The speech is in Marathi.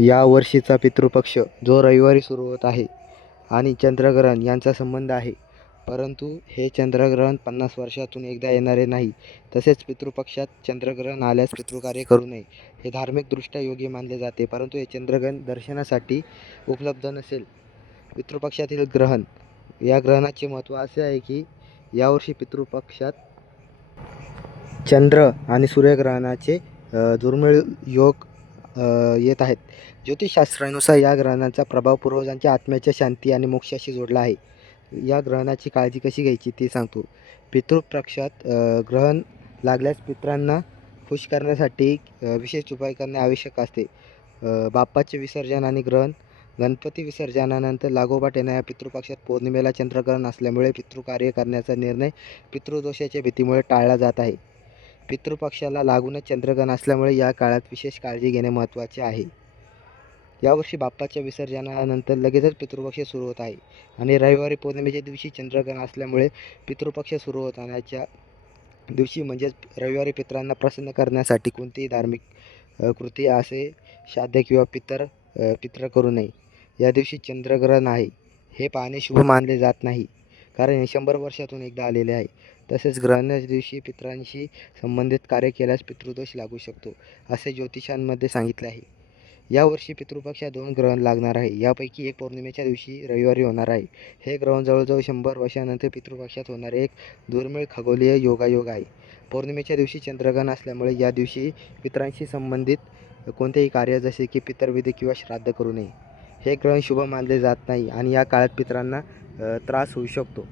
या वर्षीचा पितृपक्ष जो रविवारी सुरू होत आहे आणि चंद्रग्रहण यांचा संबंध आहे. परंतु हे चंद्रग्रहण पन्नास वर्षातून एकदा येणारे नाही. तसेच पितृपक्षात चंद्रग्रहण आल्यास पितृकार्य करू नये. हे धार्मिकदृष्ट्या योग्य मानले जाते. परंतु हे चंद्रग्रहण दर्शनासाठी उपलब्ध नसेल. पितृपक्षातील ग्रहण या ग्रहणाचे महत्त्व असे आहे की यावर्षी पितृपक्षात चंद्र आणि सूर्यग्रहणाचे दुर्मिळ योग येत आहेत. ज्योतिषशास्त्रानुसार या ग्रहणांचा प्रभाव पूर्वजांच्या आत्म्याच्या शांती आणि मोक्षाशी जोडला आहे. या ग्रहणाची काळजी कशी घ्यायची ते सांगतो. पितृपक्षात ग्रहण लागल्यास पित्रांना खुश करण्यासाठी विशेष उपाय करणे आवश्यक असते. बाप्पाचे विसर्जन आणि ग्रहण गणपती विसर्जनानंतर लागोपाठ येणाऱ्या पितृपक्षात पौर्णिमेला चंद्रग्रहण असल्यामुळे पितृकार्य करण्याचा निर्णय पितृदोषाच्या भीतीमुळे टाळला जात आहे. पितृपक्षाला लागूनच चंद्रग्रहण असल्यामुळे या काळात विशेष काळजी घेणे महत्त्वाचे आहे. यावर्षी बाप्पाच्या विसर्जनानंतर लगेचच पितृपक्ष सुरू होत आहे आणि रविवारी पौर्णिमेच्या दिवशी चंद्रग्रहण असल्यामुळे पितृपक्ष सुरू होतानाच्या दिवशी म्हणजेच रविवारी पितरांना प्रसन्न करण्यासाठी कोणतीही धार्मिक कृती असे श्राद्ध किंवा पितर पित्र करू नये. या दिवशी चंद्रग्रहण आहे. हे पाहणे शुभ मानले जात नाही. कारण हे शंभर वर्षातून एकदा आलेले आहे. तसेच ग्रहणाच्या दिवशी पितरांशी संबंधित कार्य केल्यास पितृदोष लागू शकतो असे ज्योतिषांमध्ये सांगितले आहे. यावर्षी पितृपक्षात दोन ग्रहण लागणार आहे. यापैकी एक पौर्णिमेच्या दिवशी रविवारी होणार आहे. हे ग्रहण जवळजवळ शंभर वर्षानंतर पितृपक्षात होणारे एक दुर्मिळ खगोलीय योगायोग आहे. पौर्णिमेच्या दिवशी चंद्रग्रहण असल्यामुळे या दिवशी पितरांशी संबंधित कोणतेही कार्य जसे की पितरविधी किंवा श्राद्ध करू नये. हे ग्रहण शुभ मानले जात नाही आणि या काळात पितरांना त्रास होऊ शकतो.